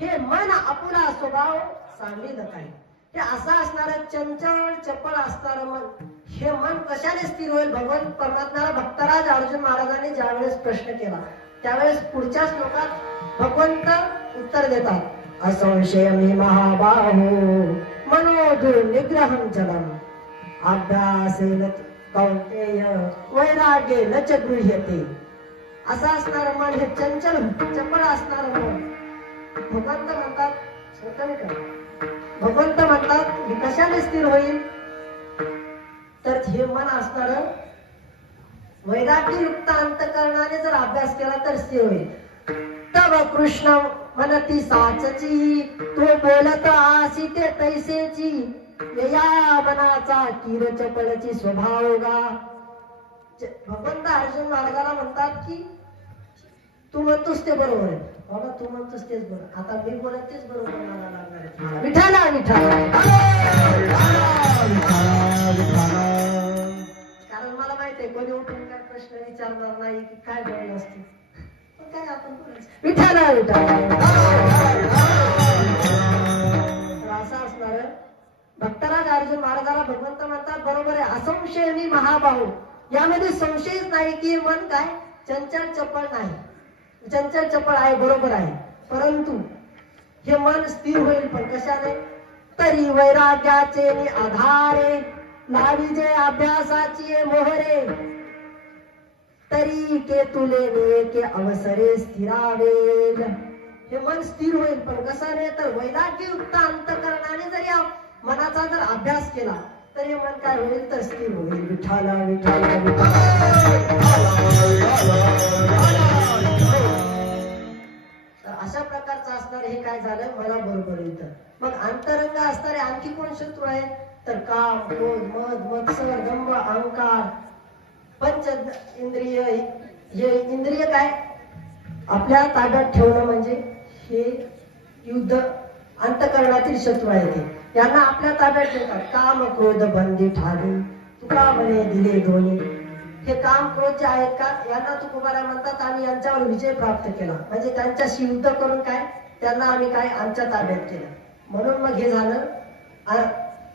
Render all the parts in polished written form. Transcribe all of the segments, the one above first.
हे मन आपुला स्वभाव सांगितलं काय. हे असं असणारं चंचल चपळ असणारं मन, हे मन कशाने स्थिर होईल. भगवान परमात्म्याला भक्तराज अर्जुन महाराजांनी ज्यावेळेस प्रश्न केला त्यावेळेस पुढच्या श्लोकात भगवंत उत्तर देतात. असंशयमी महाबाहो मनोदुर्निग्रहं जलम अभ्यासेन कौन्तेय वैराग्येन च गृह्यते. असं असणारं मन, हे चंचल चपळ असणारं मन, भगवंत म्हणतात भगवंत म्हणतात हे कशाने स्थिर होईल. तर हे मन असणारं वैराग्ययुक्त अंतकरणाने जर अभ्यास केला तर स्थिर होईल. तव कृष्ण म्हणती साचची तू बोलत आसी ते तैसेची या मनाचा कीर चपळची स्वभाव गा. भगवंत अर्जुन महाराजाला म्हणतात की तू म्हणतोस ते बरोबर आहे बाबा, तू म्हणतोस तेच बरोबर, आता मी बोलत तेच बरोबर मला लागणार आहे. विठाला विठाला, कारण मला माहित आहे कोणी उठून काय प्रश्न विचारणार नाही की काय बोललं असते, काय आपण बोलायचं विठाला विठाला. असं असणार भक्तराज अर्जुन महाराजाला भगवंत म्हणतात बरोबर आहे. असंशयनी महाबाहू, यामध्ये संशयच नाही की मन काय चंचल चपळ नाही, चंचल चपळ आहे बरोबर आहे, परंतु हे मन स्थिर होईल पण कशाने. तरी वैराग्याचे आधारे लाविजे अभ्यासाची मोहरे तरी के तुले के अवसरे स्थिरावेल. हे मन स्थिर होईल पण कशाने तर वैराग्ययुक्त अंतकरणाने जर या मनाचा जर अभ्यास केला तर हे मन काय होईल तर स्थिर होईल. विठाला विठाला अशा प्रकारचं असणार हे काय झालं मला बरोबर येतं. मग अंतरंग असणारे आणखी कोण शत्रू आहेत तर काम क्रोध मद मत्सर दंभ अहंकार पंच इंद्रिय. हे इंद्रिय काय आपल्या ताब्यात ठेवणं म्हणजे हे युद्ध अंतकरणातील शत्रू आहे ते, यांना आपल्या ताब्यात ठेवतात. काम क्रोध बंदी ठारी तुका म्हणे दिले दोन्ही. हे काम क्रोध जे आहेत का यांना तुकोबारा म्हणतात आम्ही यांच्यावर विजय प्राप्त केला, म्हणजे त्यांच्याशी युद्ध करून काय त्यांना आम्ही काय आमच्या ताब्यात केलं. म्हणून मग हे झालं,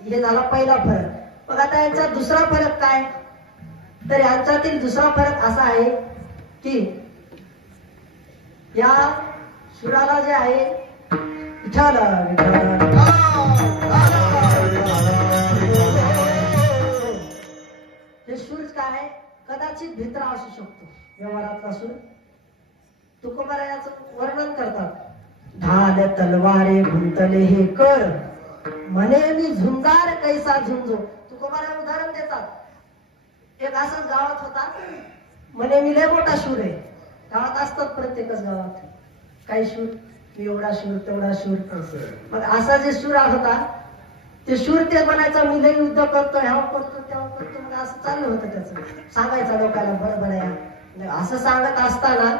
हे झाला पहिला फरक. मग आता यांचा दुसरा फरक काय तर यांच्यातील दुसरा फरक असा आहे की या सुराला जे आहे विठाल हे सूर काय कदाचित भित्रा असू शकतो व्यवहारातला सूर. तुकोबारा याचं वर्णन करतात. ढाल तलवारे गुंतले हे कर म्हणे मी झुंजार कैसा झुंजो. तुकोबारा उदाहरण देतात. एक असंच गावात होता म्हणे मी लय मोठा शूर आहे. गावात असतात प्रत्येकच गावात काही शूर, मी एवढा शूर तेवढा शूर. मग असा जे शूर होता ते शूर ते म्हणायचा मी लय युद्ध करतो ह्या करतो तेव्हा करतो. मग असं चाललं होतं त्याचं, सांगायचं लोकांना बडबड्या. असं सांगत असताना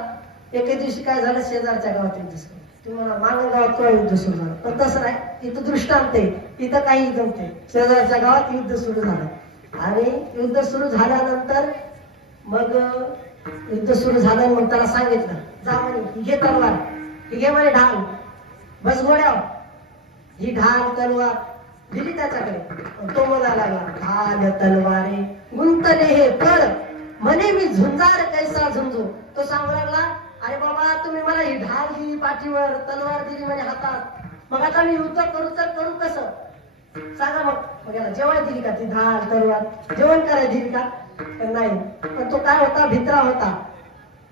एके दिवशी काय झालं शेजारच्या गावात युद्ध सुरू. तुम्हाला मागं गावात किंवा युद्ध सुरू झालं पण तसं नाही, इथं दृष्टांत आहे, इथं काही जमते. शेजारच्या गावात युद्ध सुरू झालं आणि युद्ध सुरू झाल्यानंतर मग युद्ध सुरू झालं मग त्याला सांगितलं जा म्हणे घे तलवार, ही घे म्हणे ढाल, बस घोड्यावर. ही ढाल तलवार दिली त्याच्याकडे. तो म्हणायला लागला ढाल तलवारे गुंतले हे कर म्हणे मी झुंजार कैसा झुंजो. तो सांगू लागला अरे बाबा तुम्ही मला ही ढाल दिली पाठीवर, तलवार दिली म्हणजे हातात, मग आता मी युद्ध करू तर करू कसं सांगा. मग याला जेवण दिली का ती ढाल तलवार, जेवण करायला दिली का तर नाही. पण तो काय होता भित्रा होता.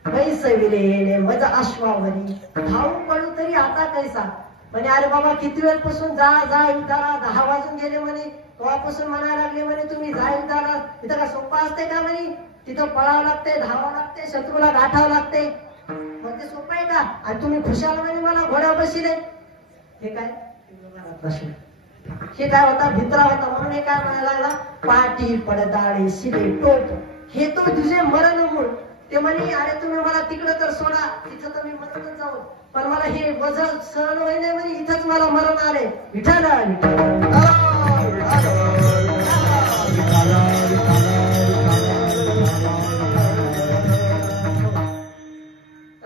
बैसविले मज अश्वावरी धावू पडू तरी आता कैसा. म्हणे अरे बाबा किती वेळपासून जा जा युद्धाला, 10 वाजून गेले म्हणे, तेव्हापासून म्हणायला लागले म्हणे तुम्ही जा युद्धाला. तिथं का सोपं असते का म्हणे, तिथं पळावं लागते, धावावं लागते, शत्रूला गाठावं लागते. मग ते सोपं आहे का आणि तुम्ही खुशाल म्हणे मला घोड्या बसले. हे काय हे काय होता भित्रा होता. म्हणून हे काय म्हणायला लागला पाठी पडदाळे शिरे टोप हे तो तुझे मरण मूळ. ते म्हणे अरे तुम्ही मला तिकडं तर सोडा, तिथं तर मी मरणच जाऊ, पण मला हे वजन सहन होईल नाही म्हणे, इथंच मला मरण आले. विठाला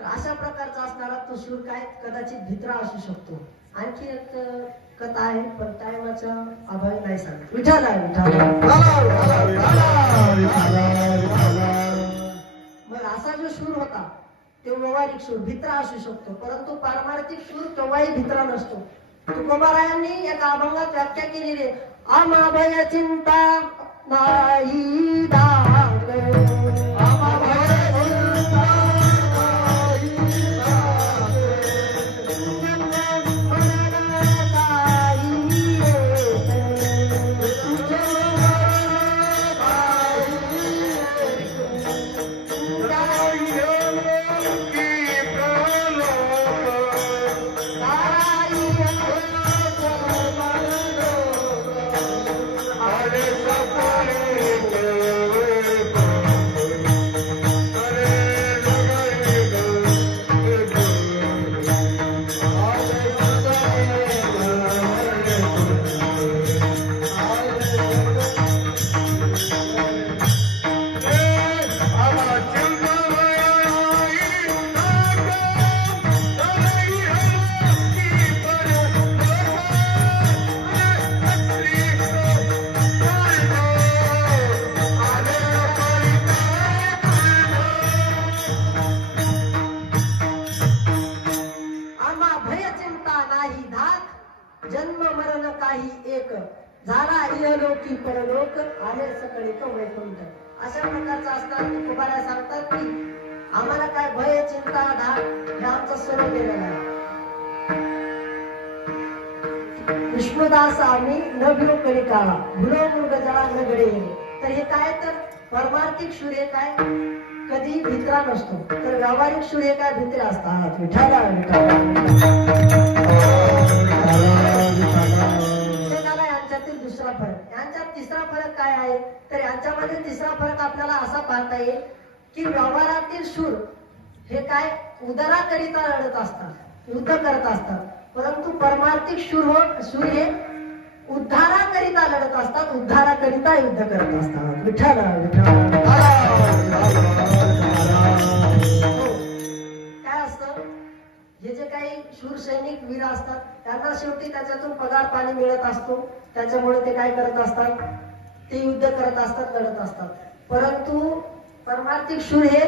अशा प्रकारचा असणारा तो सूर काय आहेत कदाचित भित्रा असू शकतो. आणखी एक कथा आहे पण टायमाच्या अभावी नाही सांगत. विठाल आहे मग असा जो सूर होता तो व्यवहारिक सूर भित्रा असू शकतो परंतु पारमार्थिक सूर केव्हाही भित्रा नसतो. तुकोबारायांनी एका अभंगात व्याख्या केलेली अमाभय चिंता नाही दाग अमाभय चिंता जन्म मरण काही एक झाला इहलोकी परलोक आले सकळी वैकुंठ. अशा प्रकारचा असतात तुकोबारा सांगतात की आम्हाला काय भय चिंता धाक हे आमचं सर्व गेलेलं आहे. विष्णुदास आम्ही न भिरो करी काळा भुलो मृग जळा न गडे येणे. तर हे काय तर परमार्थिक सूर्य काय कधी भित्रा नसतो तर व्यावहारिक सूर्य काय भित्रे असतात. विठाला यांच्यातील दुसरा फरक. यांच्यात तिसरा फरक काय आहे तर यांच्यामध्ये तिसरा फरक आपल्याला असा पाहता येईल की व्यवहारातील सूर हे काय उदराकरिता लढत असतात युद्ध करत असतात परंतु परमार्थिक सूर हे उद्धाराकरिता लढत असतात उद्धाराकरिता युद्ध करत असतात. विठ्ठल काय असतं हे जे काही शूर सैनिक वीर असतात त्यांना शेवटी त्याच्यातून पगार पाणी मिळत असतो त्याच्यामुळे ते काय करत असतात ते युद्ध करत असतात लढत असतात. परंतु परमार्थिक शूर हे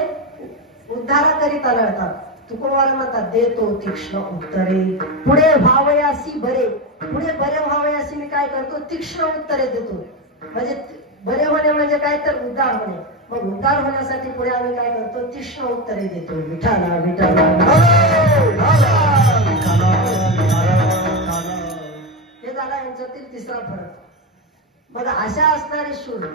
उद्धाराकरिता लढतात. तुकोबार म्हणतात देतो तीक्ष्ण उत्तरे पुढे व्हावयासी बरे. पुढे बरे व्हावयासी मी काय करतो तीक्ष्ण उत्तरे देतो. म्हणजे बरे होणे म्हणजे काय तर उद्धार होणे. मग उद्धार होण्यासाठी पुढे आम्ही काय करतो तीक्ष्ण उत्तरे देतो. विठाला विठाला हे झाला यांच्यातील तिसरा फरक. मग अशा असणारे शूर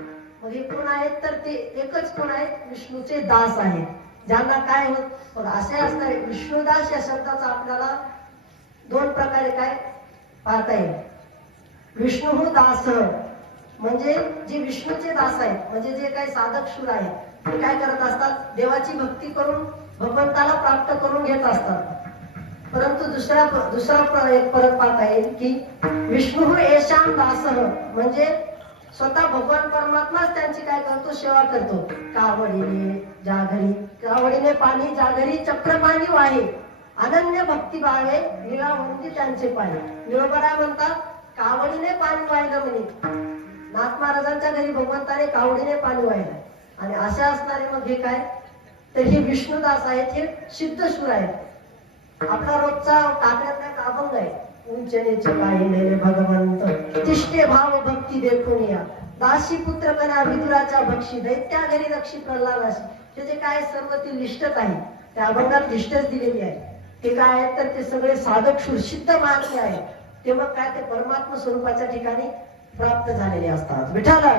मग हे कोण आहेत तर ते एकच कोण आहेत विष्णूचे दास आहेत ज्यांना काय होत मग असे असणारे विष्णुदास या शब्दाचा आपल्याला दोन प्रकारे काय पाहता येईल. विष्णू दास म्हणजे जे विष्णूचे दास आहेत म्हणजे जे काही साधक शूर आहेत ते काय करत असतात देवाची भक्ती करून भगवंताला प्राप्त करून घेत असतात. परंतु दुसरा एक फरक पाहता येईल की विष्णू येशाम दास म्हणजे स्वतः भगवान परमात्माच त्यांची काय करतो सेवा करतो. कावडीने जागरी कावडीने पाणी जागरी चक्रपाणी वाहे अनन्य भक्ती भावे निळावंती त्यांचे पाणी. निळबरा म्हणतात कावडीने पाणी वाहिलं म्हणे नाथ महाराजांच्या घरी भगवंताने कावडीने पाणी वाहिलं. आणि अशा असणारे मग हे काय तर हे विष्णुदास आहेत हे सिद्ध शूर आहेत. आपला रोजचा टाकण्यातला एक अभंग आहे उंच नीच पाहिलेले भगवंत तिष्ठे भाव भक्ती देखून या दासी पुत्र कना विदुराच्या भक्षी दैत्या घरी रक्षी प्रल्हादाशी. हे जे काय सर्व ती लिस्टच आहे त्या अभंगात लिस्टच दिलेली आहे. ते काय आहे तर ते सगळे साधक शूर सिद्ध महात्मे आहेत ते मग काय ते परमात्मा स्वरूपाच्या ठिकाणी प्राप्त झालेले असतात. विठाला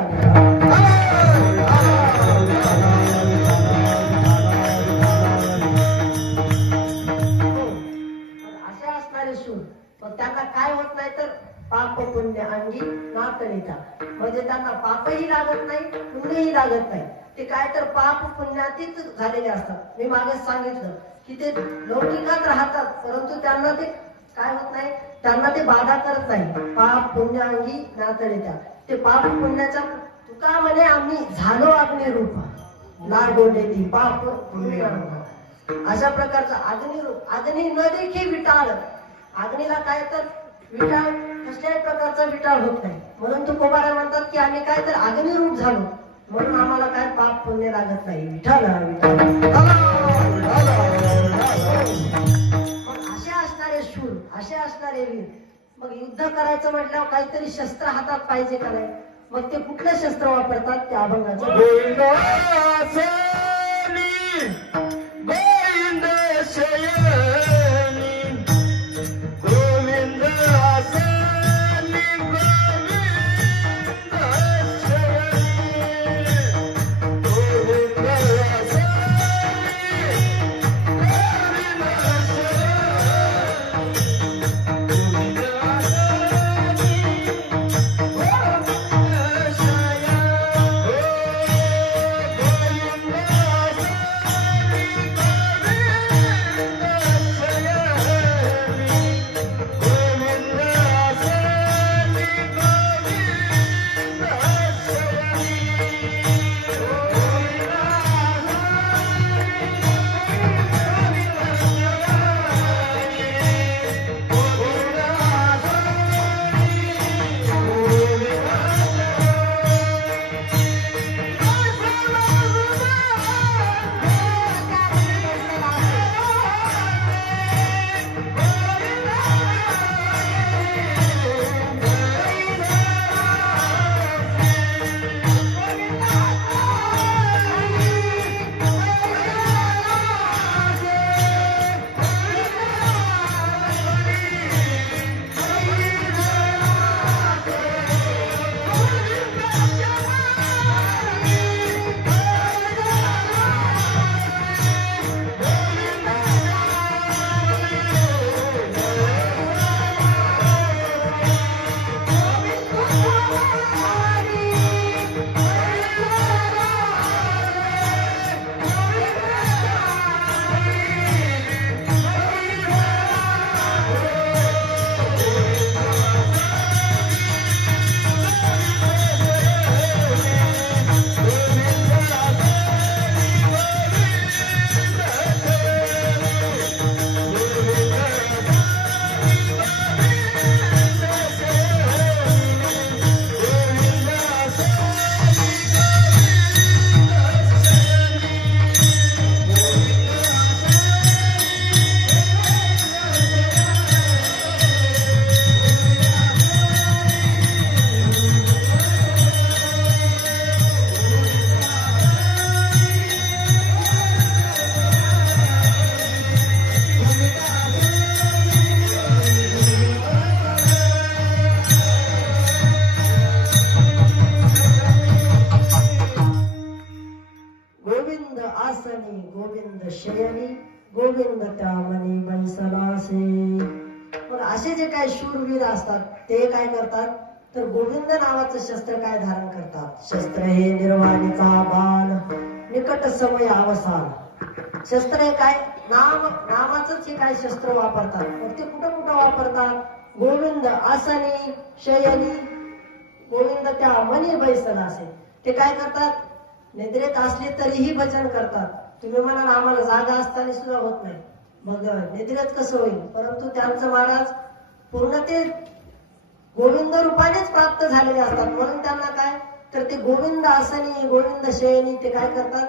असे असणारे शूर मग त्यांना काय होत नाही तर पाप पुण्य अंगी नातनिता. म्हणजे त्यांना पापही लागत नाही पुण्यही लागत नाही. ते काय तर पाप पुण्यातीत झालेले असतात. मी मागे सांगितलं की ते लौकिकात राहतात परंतु त्यांना ते काय होत नाही त्यांना ते बाधा करत नाही. पाप पुण्य अंगी नातनिता. ते पाप पुण्याच्या तुका म्हणे आम्ही झालो अग्निरूप लागोले ती पाप पुण्य अशा प्रकारचा अग्निरूप, अग्नी न देखी विटाळ, अग्नीला काय तर विटाळ कसल्याही प्रकारचा विटाळ होत नाही. म्हणून तुकोबारा म्हणतात की आम्ही काय तर अग्निरूप झालो म्हणून आम्हाला काय पाप पुण्य लागत नाही. विठाल मग असे असणारे शूर, असे असणारे वीर, मग युद्ध करायचं म्हटल्यावर काहीतरी शस्त्र हातात पाहिजे का नाही. मग ते कुठलं शस्त्र वापरतात त्या अभंगाचं गोविंद शयनी गोविंद त्यामनी बैसलासे. मग असे जे काही शूरवीर असतात ते काय करतात तर गोविंद नावाचं शस्त्र काय धारण करतात. शस्त्र हे निर्वाणीचा बाण निकट समय अवसान. शस्त्र हे काय नामाचंच हे काय शस्त्र वापरतात. मग ते कुठं कुठं वापरतात. गोविंद आसनी शयनी गोविंद त्या मनी बैसलासे. ते काय करतात निद्रेत असले तरीही भजन करतात. तुम्ही म्हणाल आम्हाला जागा असताना सुद्धा होत नाही मग निद्रेत कसं होईल. परंतु त्यांचं महाराज पूर्ण ते गोविंद रूपानेच प्राप्त झालेले असतात. म्हणून त्यांना काय तर ते गोविंद आसनी गोविंद शयनी ते काय करतात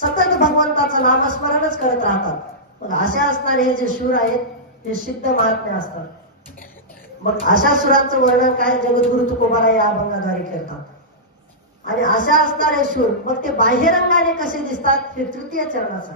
सतत भगवंताचं नामस्मरणच करत राहतात. मग असे असणारे हे जे शूर आहेत हे सिद्ध महात्मे असतात. मग अशा सुरांचं वर्णन काय जगद्गुरु तुकोबारा या अभंगाद्वारे करतात. आणि अशा असणारे शूर मग ते बाह्यरंगाने कसे दिसतात हे तृतीय चरणाचा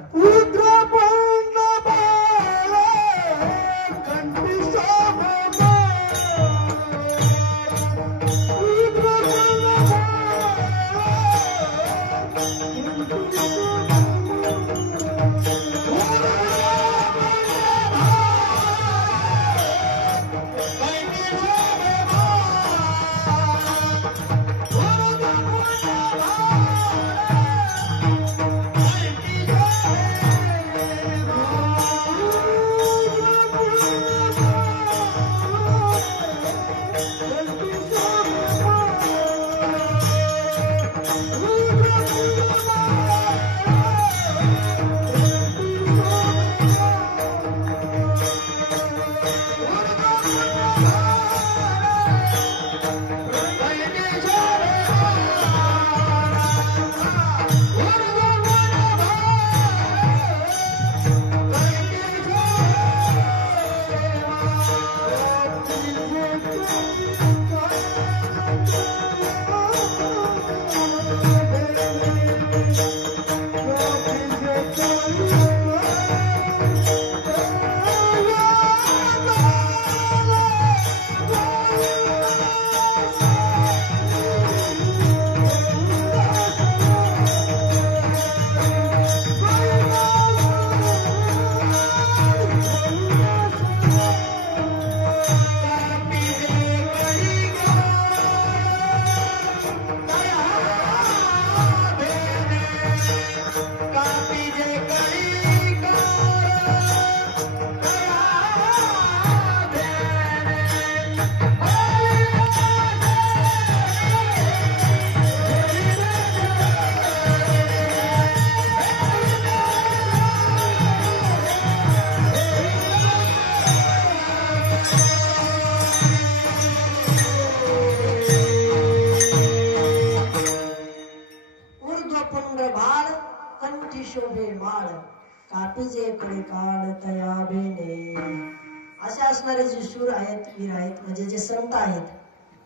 असे असणारे जे शूर आहेत, वीर आहेत, म्हणजे जे संत आहेत,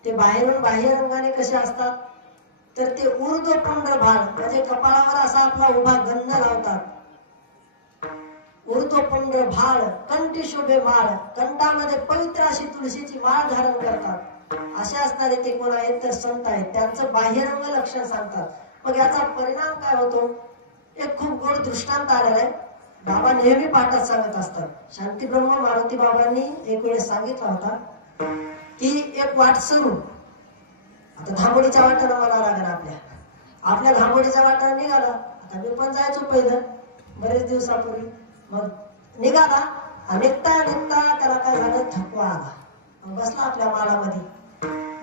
ते बाहेरून बाह्य रंगाने कसे असतात, तर ते ऊर्ध्वपुंड्र भाळ म्हणजे कपाळावर असा आपला उभा गंध लावतात. ऊर्ध्वपुंड्र भाळ कंठी शोभे माळ, कंठामध्ये पवित्र अशी तुळशीची माळ धारण करतात. असे असणारे ते कोण आहेत, तर संत आहेत. त्यांचं बाह्यरंग लक्षण सांगतात. मग याचा परिणाम काय होतो? एक खूप गोड दृष्टांत आलेला आहे. बाबा नेहमी पाठात सांगत असतात. शांती ब्रह्म मारुती बाबांनी एक वेळेस सांगितला होता की एक वाट सुरू, आता धामोडीच्या वाटानं मला लागला, आपल्या धामोडीच्या वाटानं निघाला. आता मी पण जायचो पहिलं बरेच दिवसापूर्वी. मग निघाला, निघता निघता त्याला काय झालं, थकवा आला. मग बसला आपल्या माळामध्ये.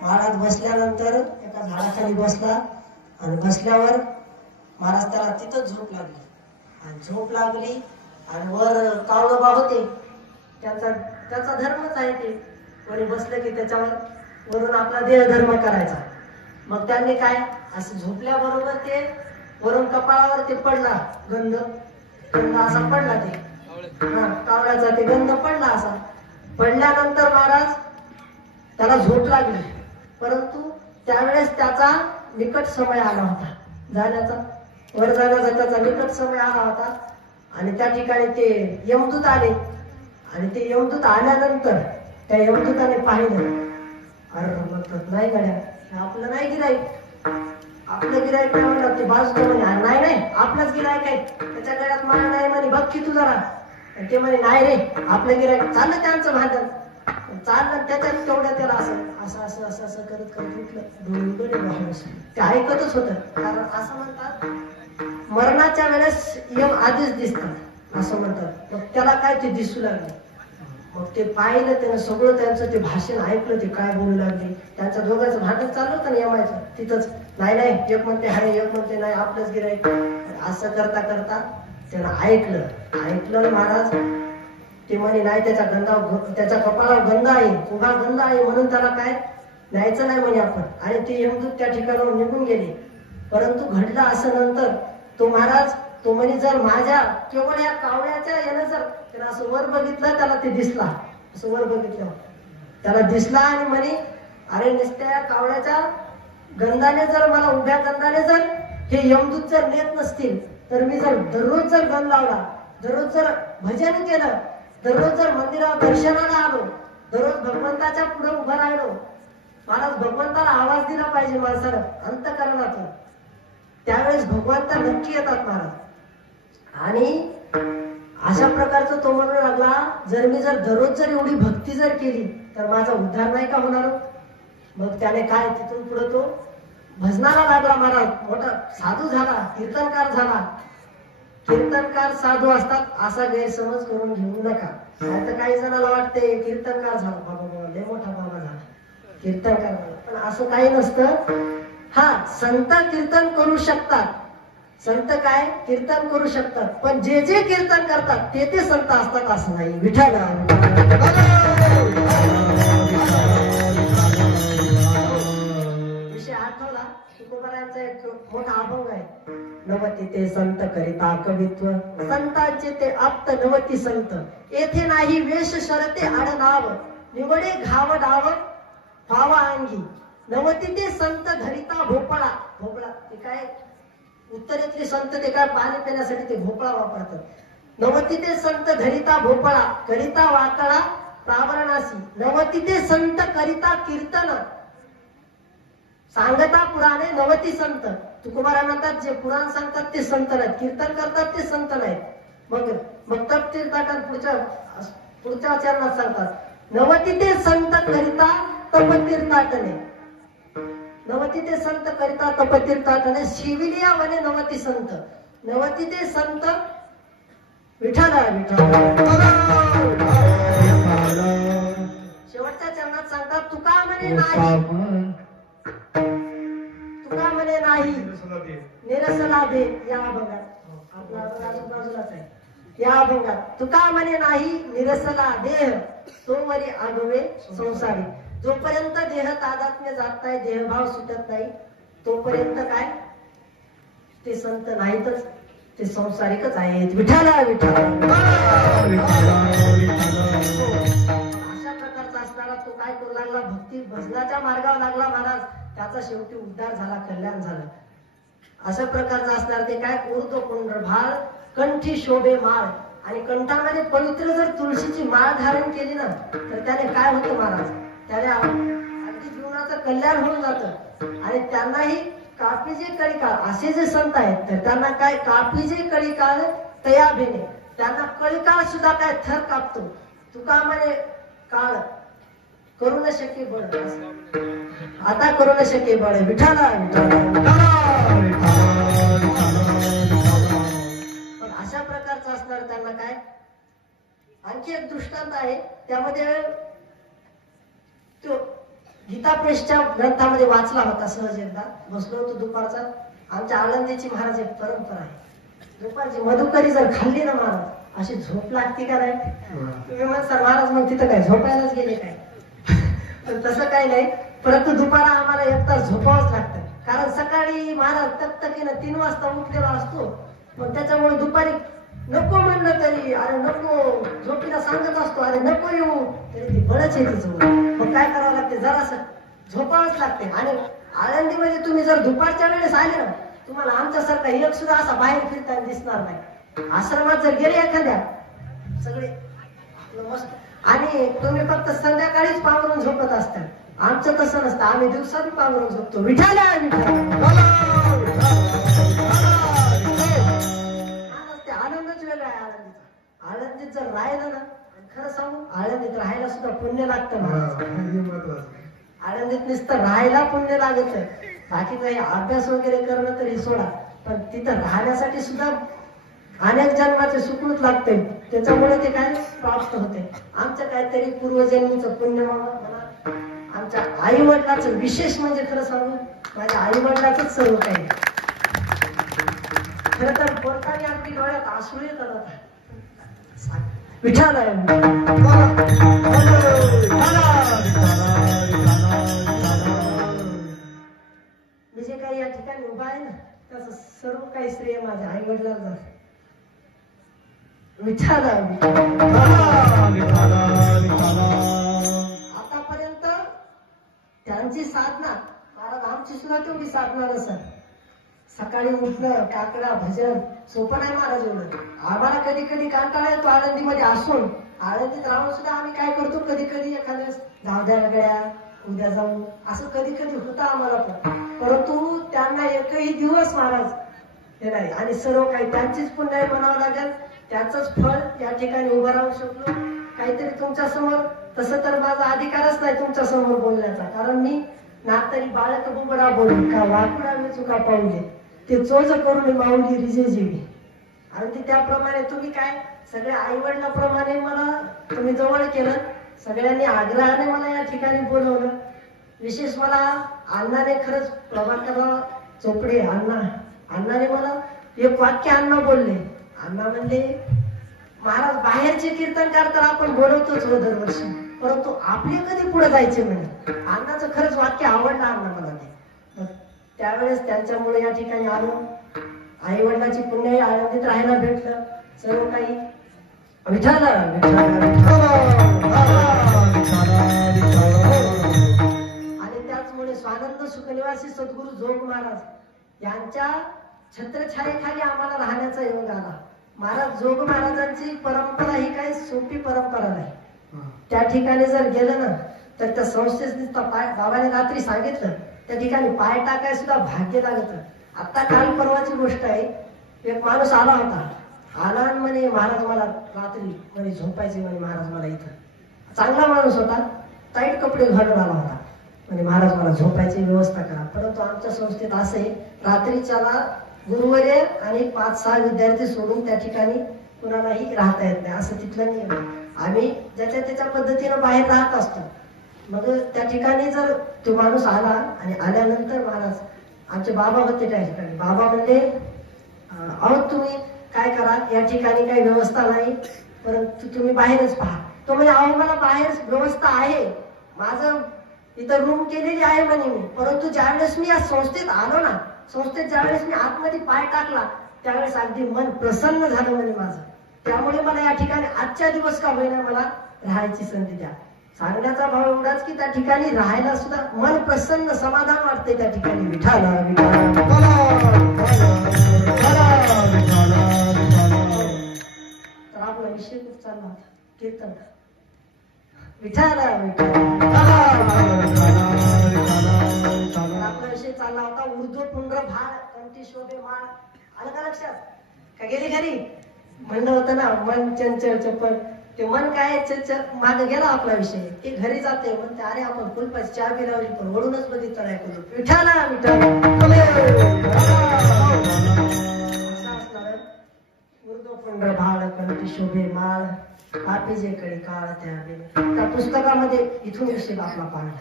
माळात बसल्यानंतर एका झाडाखाली बसला आणि बसल्यावर महाराज त्याला तिथं झोप लागली. आणि झोप लागली आणि वर कावळोबा होते. त्याचा धर्मच आहे ते, कोणी बसलं की त्याच्यावर वरून आपला देह धर्म करायचा. मग त्यांनी काय, असं झोपल्याबरोबर ते वरून कपाळावर ते पडला गंध असा पडला, ते कावळ्याचा ते गंध पडला. असा पडल्यानंतर महाराज त्याला झोप लागली, परंतु त्यावेळेस त्याचा निकट समय आला होता जाण्याचा, वर जाण्याचा त्याचा निकट समय आला होता. आणि त्या ठिकाणी ते यमदूत आले. आणि ते यमदूत आल्यानंतर त्या यमदूताने पाहिलं, अरे म्हणतात नाही गड्या, आपलं नाही गिराईक, आपलं गिराईक काय म्हणतात, ते बाजूला म्हणे नाही नाही आपलंच गिराईक आहे, त्याच्या गळ्यात माळ नाही म्हणे, बघ की तू जरा. ते म्हणे नाही रे आपलं गिराईक. चाललं त्यांचं भांडण, चाललं त्याच्यात तेवढ्या त्याला असं असं असं असं असं करत करत उठलं, डोळे ते ऐकतच होतं. कारण असं म्हणतात मरणाच्या वेळेस यम आधीच दिसतात असं म्हणतात. मग त्याला काय ते दिसू लागले. मग ते पाहिलं त्यानं, सगळं त्यांचं ते भाषण ऐकलं, ते काय बोलू लागले. त्यांचं दोघांचं भांडण चाललं होतं ना यमायचं तिथंच. नाही नाही एक म्हणते हाय, एक म्हणते नाही आपलंच गिराईक. असं करता करता त्यानं ऐकलं महाराज. ते म्हणे नाही त्याच्या गंधावर, त्याच्या कपाळावर गंध आहे, उभा गंध आहे, म्हणून त्याला काय न्यायचं नाही म्हणे आपण. आणि ते यमदूत त्या ठिकाणावर निघून गेले. परंतु घडलं असं नंतर, तो महाराज तो म्हणे जर माझ्या केवळ या कावळ्याच्या यानं जर त्याला असं वर बघितलं, त्याला ते दिसला, असं वर बघितलं त्याला दिसला. आणि म्हणे अरे नुसत्या कावळ्याच्या गंधाने जर मला, उभ्या गंधाने जर हे यमदूत जर नेत नसतील, तर मी जर दररोज जर गंध लावला, दररोज जर भजन केलं, दररोज जर मंदिरात दर्शनाला आलो, दररोज भगवंताच्या पुढे उभं राहिलो, महाराज भगवंताला आवाज दिला पाहिजे माणसानं अंतःकरणातून, त्यावेळेस भगवंत नक्की येतात महाराज. आणि अशा प्रकारचं तो म्हणू लागला, जर मी जर दररोज जर एवढी भक्ती जर केली, तर माझा उद्धार नाही का होणार. मग त्याने काय, तिथून पुढे तो भजनाला लागला महाराज. मोठा साधू झाला, कीर्तनकार झाला. कीर्तनकार साधू असतात असा गैरसमज करून घेऊ नका. आता काही जणांना वाटते कीर्तनकार झाला, बाबा लय मोठा बाबा झाला, कीर्तनकार झाला, पण असं काही नसतं. हा संत कीर्तन करू शकतात, संत काय कीर्तन करू शकतात, पण जे जे कीर्तन करतात ते ते संत असतात असं नाही. विठ्ठल तुकोबारायांचा एक मोठा अभंग आहे, नवती ते संत करिता कवित्व, संतांचे ते आप्त नवती संत, येथे नाही वेश शरते आडनाव, निवडे घाव डाव व्हावा अंगी, नवती ते संत धरिता भोपळा. भोपळा ते काय, उत्तरेतले संत ते काय पाणी पिण्यासाठी ते भोपळा वापरतात. नवती ते संत धरिता भोपळा, करिता वाकळा प्रावरणासी, नवती ते संत करिता कीर्तन, सांगता पुराणे नवती संत. तुकोबारा म्हणतात जे पुराण सांगतात ते संत नाहीत, कीर्तन करतात ते संत नाहीत. मग तप तीर्थाटन पुढच्या चरणात सांगतात, नवती ते संत करिता तप तीर्थाटने, नवती ते संत करिता तप तीर्थाटने, शिविलिया वने नवती संत, नवती ते संत विठ्ठल विठ्ठल. शेवटच्या चरणात सांगतात, तुका म्हणे नाही, तुका म्हणे नाही निरसला दे. या अभंगात आपला बाजूलाच आहे, या अभंगात तुका म्हणे नाही निरसला देह, तोवरी आगवे संसारी. जोपर्यंत देह तादात्म्य जात नाही, देहभाव सुटत नाही, तोपर्यंत काय ते संत नाहीतच, ते संसारिकच आहेत. विठ्ठला विठ्ठल. अशा प्रकारचा असणारा तो काय करू लागला, भक्ती भजनाच्या मार्गावर लागला महाराज, त्याचा शेवटी उद्धार झाला, कल्याण झालं. अशा प्रकारचा असणार ते काय, ऊर्ध्व पुंड्र भाळ, कंठी शोभे माळ, आणि कंठामध्ये पवित्र जर तुळशीची माळ धारण केली ना, तर त्याने काय होतं महाराज, त्याने अगदी जीवनाचं कल्याण होऊन जातं. आणि त्यांनाही कापीजे कळी काळ, असे जे संत आहेत तर त्यांना काय, कापीजे कळी काळ तया भेने, त्यांना कळी काळ सुद्धा काय थर कापतो. तुका म्हणे काळ करू न शके बळ, आता करू न शके बळ. विठ्ठला पण अशा प्रकारचं असणार त्यांना काय. आणखी एक दृष्टांत आहे, त्यामध्ये तो गीता प्रेसच्या ग्रंथामध्ये वाचला होता. सहज एकदा बसलो होतो दुपारचा. आमच्या आळंदीची महाराज एक परंपरा आहे, दुपारची मधुकरी जर खाल्ली ना महाराज, अशी झोप लागते का नाही. तुम्ही म्हणता महाराज मग तिथं काय झोपायलाच गेले काय, पण तसं काही नाही. परंतु दुपारा आम्हाला एक तास झोपावंच लागतं, कारण सकाळी महाराज तकतकीनं 3 वाजता उठलेला असतो. पण त्याच्यामुळे दुपारी नको म्हणलं तरी, अरे नको, झोपीला सांगत असतो अरे नको येऊ, तरी ती बळच येते झोप. मग काय करावं लागते, जरासं झोपावंच लागते. आणि आळंदीमध्ये तुम्ही जर दुपारच्या वेळेस आले ना, तुम्हाला आमच्यासारखा एक सुद्धा असा बाहेर फिरताना दिसणार नाही. आश्रमात जर गेले एखाद्या सगळे मस्त, आणि तुम्ही फक्त संध्याकाळीच पांघरून झोपत असतात. आमचं तसं नसतं, आम्ही दिवसात पांघरून झोपतो. विठ्ठला आनंदच वेगळा आहे आळंदीचा. आळंदीत जर राहिलं ना, खरं सांगू, आळंदीत राहायला सुद्धा पुण्य लागतं महाराज. आळंदीत नुसतं राहायला पुण्य लागत, बाकी काही अभ्यास वगैरे करणं तरी सोडा, पण तिथं राहण्यासाठी सुद्धा अनेक जन्माचे सुकृत लागते. त्याच्यामुळे ते काय प्राप्त होते. आमचं काहीतरी पूर्वजन्मीचं पुण्य म्हणा, आमच्या आई वडिलांचं विशेष म्हणजे खरं सांगू, माझ्या आई वडिलांच सर्व काही. खरं तर बोलताना अगदी डोळ्यात आसरू येतात. विठ्ठल मी जे काही या ठिकाणी उभा आहे ना, त्याचं सर्व काही श्रेय माझ्या आई वडिलांना. विठ्ठल आतापर्यंत त्यांची साधना, महाराज आमची सुद्धा तेवढी साधना नसत. सकाळी उठणं, काकडा भजन सोपं नाही महाराज एवढं. आम्हाला कधी कधी कंटाळा येतो आळंदीमध्ये असून, आळंदीत राहून सुद्धा आम्ही काय करतो, कधी कधी एखाद्या जाऊ द्या गड्या उद्या जाऊ, असं कधी कधी होतं आम्हाला पण. परंतु त्यांना एकही दिवस महाराज हे नाही, आणि सर्व काही त्यांचीच पुण्य म्हणावं लागेल. त्याचंच फळ या ठिकाणी उभं राहू शकलो. काहीतरी तुमच्या समोर, तसं तर माझा अधिकारच नाही तुमच्या समोर बोलण्याचा, कारण मी नातरी बाळक बुबडा बोलू का वाकुडा मी चुका पाऊले, ते चोज करून माऊली रिजे जीवी. आणि ते त्याप्रमाणे तुम्ही काय सगळ्या आई वडिलांप्रमाणे मला तुम्ही जवळ केलं, सगळ्यांनी आग्रहाने मला या ठिकाणी बोलवलं. विशेष मला अण्णाने, खरंच प्रभाकरराव चोपडे अण्णाने मला एक वाक्य अण्णा बोलले. अण्णा म्हणले, महाराज बाहेरचे कीर्तनकार तर आपण बोलवतोच हो दरवर्षी, परंतु आपले कधी पुढे जायचे म्हणे. अण्णाचं खरंच वाक्य आवडलं अण्णा मला. ते त्यावेळेस त्यांच्यामुळे या ठिकाणी आलो. आई वडिलांची पुण्याही आनंदीत राहायला भेटलं. सर्व काही विठाला आणि त्याचमुळे स्वानंद सुखनिवासी सद्गुरू जोग महाराज यांच्या छत्रछायेखाली आम्हाला राहण्याचा योग आला. महाराज जोग महाराजांची परंपरा ही काही सोपी परंपरा नाही. त्या ठिकाणी जर गेलं ना तर त्या संस्थेत बाबाने रात्री सांगितलं त्या ठिकाणी पाय टाकाय सुद्धा भाग्य लागत. आता काल परवाची गोष्ट आहे. एक माणूस आला होता. आला म्हणे महाराज मला रात्री म्हणे झोपायचे म्हणे महाराज मला इथं. चांगला माणूस होता. टाईट कपडे घालून आला होता. म्हणजे महाराज मला झोपायची व्यवस्था करा. परंतु आमच्या संस्थेत असं आहे रात्रीच्याला गुरुवर्य आणि 5-6 विद्यार्थी सोडून त्या ठिकाणी कुणालाही राहता येत नाही असं तिथलं नियम. आम्ही ज्याच्या त्याच्या पद्धतीनं बाहेर राहत असतो. मग त्या ठिकाणी जर तो माणूस आला आणि आल्यानंतर महाराज आमचे बाबा होते त्या ठिकाणी. बाबा म्हणले अहो तुम्ही काय करा या ठिकाणी काही व्यवस्था नाही परंतु तुम्ही बाहेरच पहा. तो म्हणजे अहो मला बाहेर व्यवस्था आहे. माझं इथं रूम केलेली आहे म्हणे मी. परंतु ज्यावेळेस मी या संस्थेत आलो ना संस्थेत ज्यावेळेस मी आतमध्ये पाय टाकला त्यावेळेस अगदी मन प्रसन्न झालं म्हणे माझं. त्यामुळे मला या ठिकाणी आजच्या दिवस का होईना मला राहायची संधी द्या. सांगण्याचा भाव एवढाच की त्या ठिकाणी राहायला सुद्धा मन प्रसन्न समाधान वाटते त्या ठिकाणी. विठाला तर आपला विषय खूप चालला होता कीर्तन. विठाला आपला विषय चालला होता ऊर्ध्व पुंड्र भाळ कंठी शोभे माळ. आलं का लक्षात का गेली घरी म्हणलं होतं ना मन चंचल चपल. ते मन काय मागे गेला आपला विषय. ते घरी जाते म्हणते अरे आपण कुलपाची चाबी लावली पण ओढूनच बघितलं नाही कुलूप. विठाला ऊर्ध्वपुंड्र भाळ कंठी शोभे माळ पापी जे कळी काळ त्या पुस्तकामध्ये इथून विषय आपला पाहिला.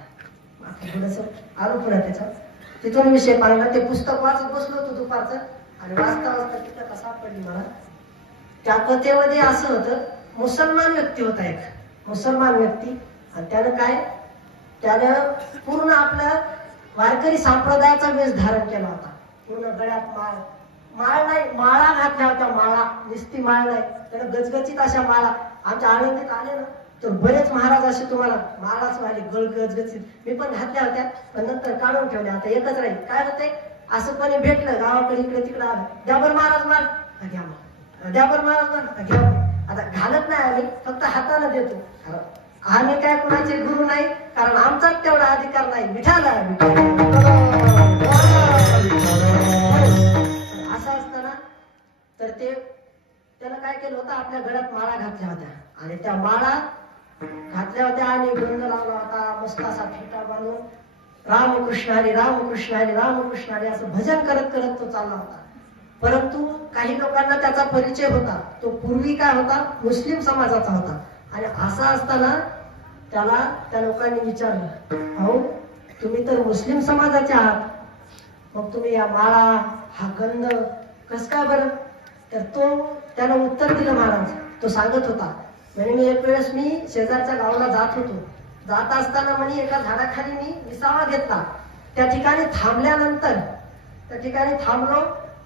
थोडस आलो पुढे त्याचा तिथून विषय पाहिला. ते पुस्तक वाचत बसलो होतो दुपारचं आणि वाचता वाचता तिथं कसा पडली मला. त्या कथेमध्ये असं होतं मुसलमान व्यक्ती होता एक मुसलमान व्यक्ती आणि त्यानं काय त्यानं पूर्ण आपल्या वारकरी संप्रदायाचा वेश धारण केला होता. पूर्ण गळ्यात माळ नाही माळा घातल्या होत्या. माळा नुसती माळ नाही त्यानं गजगजीत अशा माळा. आमच्या आनंदीत आले ना तर बरेच महाराज असे तुम्हाला माळाच वाले गजगजीत. मी पण घातल्या होत्या पण नंतर काढून ठेवल्या. आता एकच राहील. काय होते असं कोणी भेटलं गावाकडे इकडे तिकडे आलं द्याबर महाराज माळ घ्या मग द्याबर महाराज माळ घ्या. आता घालत नाही आम्ही फक्त हाताने देतो. आम्ही काय कुणाचे गुरु नाही कारण आमचाच तेवढा अधिकार नाही. विठाला असं असताना तर ते त्यानं काय केलं होतं आपल्या गळ्यात माळा घातल्या होत्या आणि त्या माळा घातल्या होत्या आणि गंध लावला होता. मस्त असा फेटा बांधून रामकृष्ण हरी रामकृष्ण हरी रामकृष्ण हरी असं भजन करत करत तो चालला होता. परंतु काही लोकांना त्याचा परिचय होता. तो पूर्वी काय होता मुस्लिम समाजाचा होता. आणि असा असताना त्याला त्या लोकांनी विचारलं अहो तुम्ही तर मुस्लिम समाजाचे आहात मग तुम्ही या माळा हा गंध कस काय बरं. तर तो त्याला उत्तर दिलं महाराज. तो सांगत होता म्हणजे मी एक वेळेस मी शेजारच्या गावाला जात होतो. जात असताना म्हणे एका झाडाखाली मी विसावा घेतला. त्या ठिकाणी थांबलो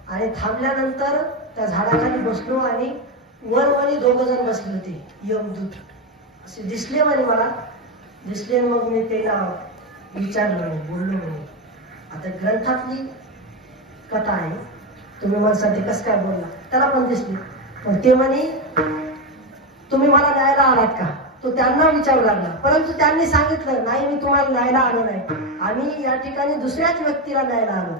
आणि थांबल्यानंतर त्या झाडाखाली बसलो आणि वर म्हणे 2 जण बसले होते यमदूत असे दिसले म्हणे मला. दिसले मग मी त्याला विचारलं बोललो म्हणे आता ग्रंथातली कथा आहे तुम्ही माझ्यासाठी कसं काय बोलला. त्याला पण दिसली पण ते म्हणे तुम्ही मला न्यायला आलात का. तो त्यांना विचारू लागला परंतु त्यांनी सांगितलं नाही मी तुम्हाला न्यायला आलो नाही. आम्ही या ठिकाणी दुसऱ्याच व्यक्तीला न्यायला आलो.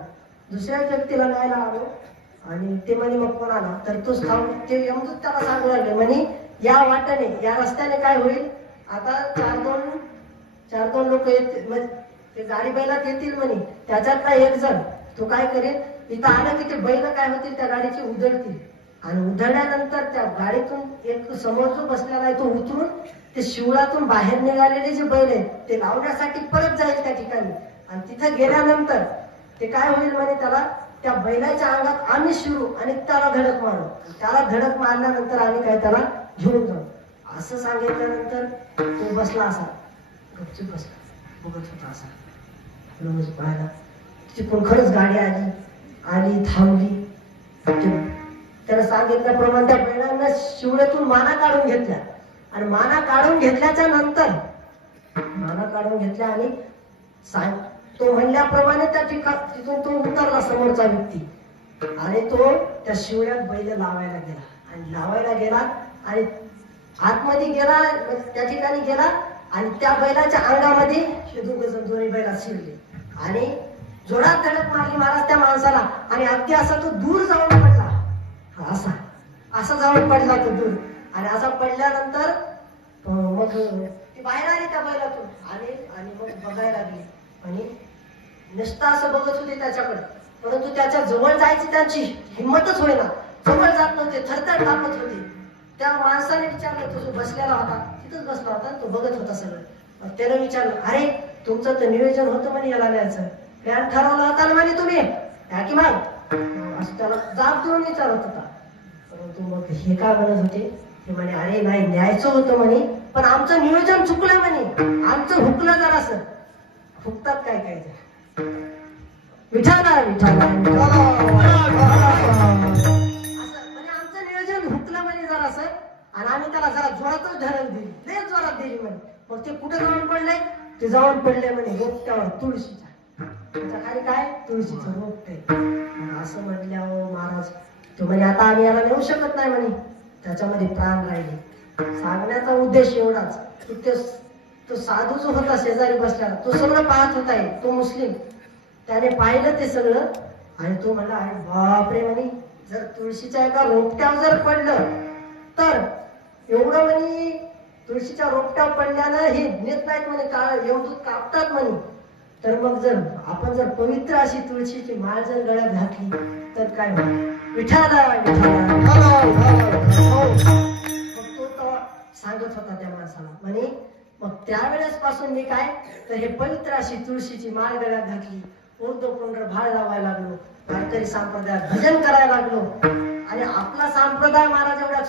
आणि ते म्हणे मग कोणाला तर तो ते यमदूत त्याला सांगू लागले म्हणे या वाटेने या रस्त्याने काय होईल आता 4-2 लोक येतील ते गाडी बैलात येतील म्हणे. त्याच्यातला एक जण तो काय करेल इथं आलं की ते बैल काय होतील त्या गाडीची उधळतील आणि उधळल्यानंतर त्या गाडीतून एक समोर जो बसलेला आहे तो उतरून ते शिवळातून बाहेर निघालेले जे बैल आहेत ते लावण्यासाठी परत जाईल त्या ठिकाणी. आणि तिथं गेल्यानंतर ते काय होईल म्हणे त्याला त्या बैलाच्या अंगात आम्ही शिरू आणि त्याला धडक मारू. त्याला धडक मारल्यानंतर आम्ही काय त्याला घेऊन जाऊ असं सांगितल्यानंतर तो बसला असा गपचूप बसला बघत होता असा पाहायला. तिकडून खरंच गाडी आली आली थांबली. त्याला सांगितल्याप्रमाणे त्या बैलांना शिवण्यातून माना काढून घेतल्या आणि माना काढून घेतल्याच्या नंतर माना काढून घेतल्या आणि तो म्हणल्याप्रमाणे त्या तिथून तो उतरला समोरचा व्यक्ती आणि तो त्या शिवण्यात बैल लावायला गेला आणि लावायला गेला आणि आतमध्ये गेला त्या ठिकाणी गेला आणि त्या बैलाच्या अंगामध्ये हे दोन्ही बैला शिरले आणि जोरात धडक मारली महाराज त्या माणसाला आणि अगदी असा तो दूर जाऊन पडला. असा जाऊन पडला तो दूर आणि असा पडल्यानंतर मग ती बाहेर आली त्या बैलातून आणि मग बघायला लागली आणि नुसतं असं बघत होते त्याच्याकडे, परंतु त्याच्या जवळ जायची त्यांची हिंमतच होईना, जवळ जात नव्हते, थरथर कापत होते. त्या माणसाने विचारलं, तो जो बसलेला होता तिथंच बसला होता, तो बघत होता सगळं. त्यानं विचारलं, अरे तुमचं तर नियोजन होतं म्हणे याला न्यायचं, प्लॅन ठरवला होता ना म्हणे तुम्ही, या की मग असं त्याला जाब देऊन विचारत होता. परंतु मग हे काय म्हणत होते ते म्हणे, अरे नाही न्यायचं होतं म्हणे पण आमचं नियोजन चुकलं म्हणे, आमचं हुकलं जरासं. हुकतात काय काय विठाला विठाला म्हणजे आमचं नियोजन हुकलं म्हणे जरासं आणि आम्ही त्याला जरा जोरातच धडक दिली, लय जोरात दिली म्हणे. मग ते कुठे जाऊन पडले, ते जाऊन पडले म्हणे रोपट्यावर, तुळशीच्या. त्याच्या खाली काय, तुळशीचं रोपटे. असं म्हटल्यावर महाराज तो म्हणे, आता आम्ही याला नेऊ शकत नाही म्हणे, त्याच्यामध्ये प्राण राहिले. सांगण्याचा उद्देश एवढाच की तो साधू जो होता शेजारी बसलेला, तो सगळं पाहत होता, तो मुस्लिम, त्याने पाहिलं ते सगळं आणि तो म्हणला, अरे बापरे म्हणे, जर तुळशीच्या एका रोपट्यावर जर पडलं तर एवढं म्हणे, तुळशीच्या रोपट्यावर पडल्यानं हे नेत नाहीत म्हणे, एवढं कापतात म्हणे. तर मग जर आपण जर पवित्र अशी तुळशीची माळ जर गळ्यात घातली तर काय होईल. विठाला तो सांगत होता त्या माणसाला म्हणे, मग त्यावेळेस पासून मी काय तर हे पवित्र अशी तुळशीची माळ गळ्यात घातली, ऊर्ध्वपुंड्र भाळ लावायला लागलो, वारकरी संप्रदायात भजन करायला लागलो. आणि आपला संप्रदाय महाराज एवढ्या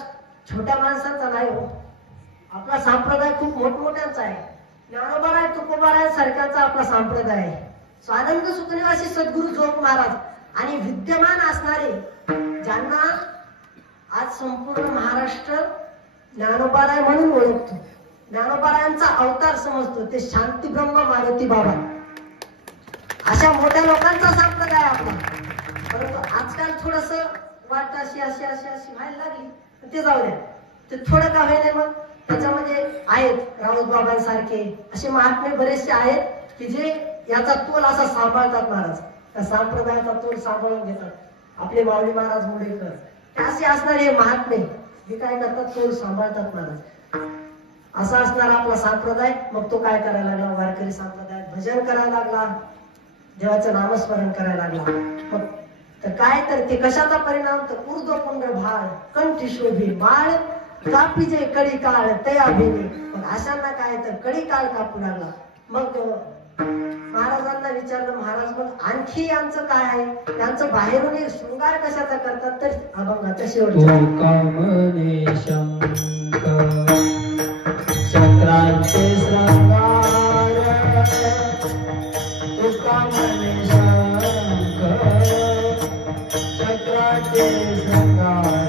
छोट्या माणसांचा नाही हो, आपला संप्रदाय खूप मोठमोठ्यांचा आहे. ज्ञानोबाराय तुकोबाराय सारख्यांचा आपला संप्रदाय आहे. स्वानंद सुखनिवासी सद्गुरु जोग महाराज आणि विद्यमान असणारे ज्यांना आज संपूर्ण महाराष्ट्र ज्ञानोबाराय म्हणून ओळखतो, ज्ञानोबारायांचा अवतार समजतो, ते शांती ब्रह्म मारुती बाबा, अशा मोठ्या लोकांचा संप्रदाय आपला. परंतु आजकाल थोडस वाट अशी अशी अशी अशी व्हायला लागली, ते जाऊ द्या, ते थोडं का व्हायला. मग त्याच्यामध्ये आहेत राऊत बाबांसारखे असे महात्मे बरेचसे आहेत की जे याचा तोल असा सांभाळतात महाराज, त्या संप्रदायाचा तोल सांभाळून घेतात. आपले माऊली महाराज मुंडेकर ते असे असणारे महात्मे हे काय करतात, तोल सांभाळतात महाराज. असा असणारा आपला संप्रदाय. मग तो काय करायला लागला, वारकरी संप्रदायात भजन करायला लागला, देवाचं नामस्मरण करायला लागला. मग तर काय तर ते कशाचा परिणाम, तर ऊर्ध्वपुंड्र भाळ कंठी शोभी माळ कापी जे कडी काळ तया भेले. मग अशांना काय तर कडी काळ कापू लागला. मग महाराजांना विचारलं, महाराज मग आणखी यांचं काय आहे, त्यांचं बाहेरून एक शृंगार कशाचा करतात, तर अभंगाचा शेवटचा चक्रांचे श्रृंगार तुका म्हणे शंकर, चक्रांचे श्रृंगार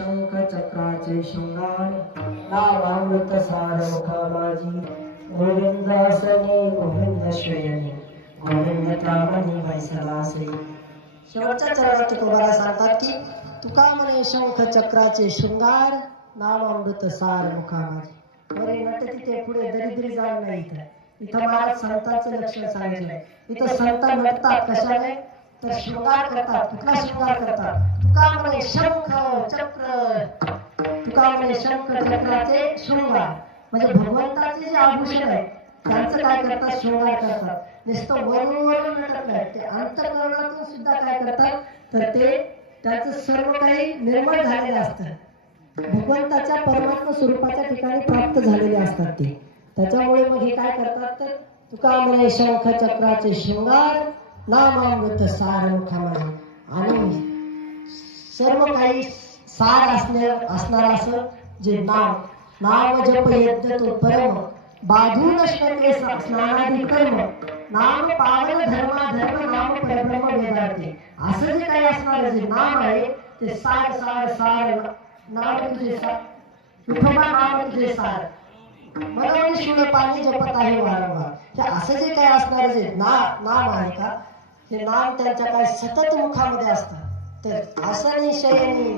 शंख चक्राचे शृंगार नावामृत सार मुखामाजी गोविंदासने गोविंद श्रेयनी गोविंद कामनी वैसलासे. शेवटच्या चरणात तुकोबारा सांगतात की तुका म्हणे शंख चक्राचे शृंगार नाम अमृत सार मुखामाजी. बरे नट तिथे पुढे दरिद्री जाऊ नाही इथं महाराज संतांचं लक्षण सांगितलंय. इथं संत नटतात कशाने तर शृंगार करतात. कुठला शृंगार करतात तुका म्हणे शंख चक्र तुका म्हणे शंख चक्राचे शृंगार म्हणजे भगवंताचे जे आभूषण आहे त्यांचं काय करतात शृंगार करतात. नुसतं वरून वरून नटत नाही ते अंतःकरणातून सुद्धा काय करतात तर ते त्याचं सर्व काही निर्मळ झालेलं असतं. भगवंताच्या परमात्मा स्वरूपाच्या ठिकाणी प्राप्त झालेले असतात ते. त्याच्यामुळे मग हे काय करतात तर तुका म्हणे शंख चक्राचे शृंगार नामामृत सार मुखामाजी आणि सर्व काही सार असणार असं जे नाम जप यज्ञ तो परम बाधून शकले स्नानादी कर्म नाम पावन धर्म नाम परब्रह्म वेदार्थे. असं जे काही असणार जे नाम आहे ते सार सार सार नाम तुझे सार विठोबा नाम तुझे सार मनोनी शिव पाणी जपत आहे वारंवार. हे असं जे काही असणार जे नाम आहे का हे नाम त्यांच्या काय सतत मुखामध्ये असतं. तर आसनी शयनी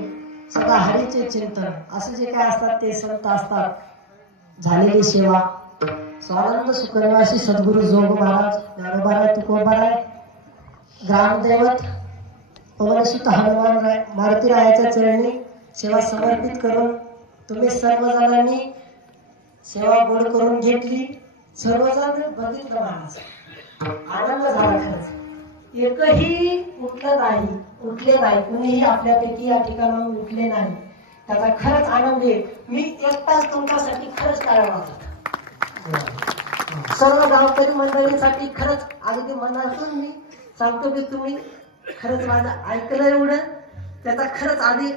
सदा हरीचे चिंतन असं जे काय असतात ते संत असतात. झालेली सेवा स्वानंद सुखनिवासी सद्गुरु जोग महाराज ज्ञानोबाराय तुकोबाराय ग्रामदैवत पवनसुत हनुमानराय मारुतीरायाच्या चरणी सेवा समर्पित करून तुम्ही सर्वजणांनी सेवा गोड करून घेतली. सर्वजण बघितलं महाराज आनंद झाला. खरंच एकही उठले नाही कुणीही आपल्यापैकी या ठिकाणाहून उठले नाही. त्याचा खरंच आनंद आहे. मी एकटाच तुमच्यासाठी खरंच टाळा वाजवतो. सर्व गावकरी मंडळींसाठी खरंच अगदी मनातून मी सांगतो की तुम्ही खरंच माझं ऐकलं एवढं त्याचा खरंच आधी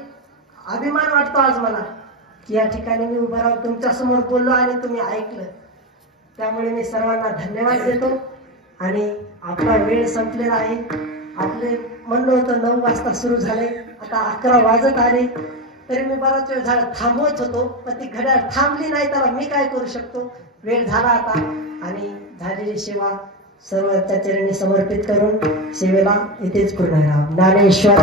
अभिमान वाटतो आज मला की या ठिकाणी मी उभं राहून तुमच्या समोर बोललो आणि तुम्ही ऐकलं. त्यामुळे मी सर्वांना धन्यवाद देतो. आणि आपला वेळ संपलेला आहे. आपले म्हणणं होतं 9 वाजता सुरू झाले आता 11 वाजत आले तरी मी बराच वेळ झाला थांबवत होतो पण ती घड्याळ थांबली नाही. त्याला मी काय करू शकतो. वेळ झाला आता आणि झालेली सेवा सर्व त्या चरणी समर्पित करून सेवेला इथेच पूर्ण ज्ञानेश्वर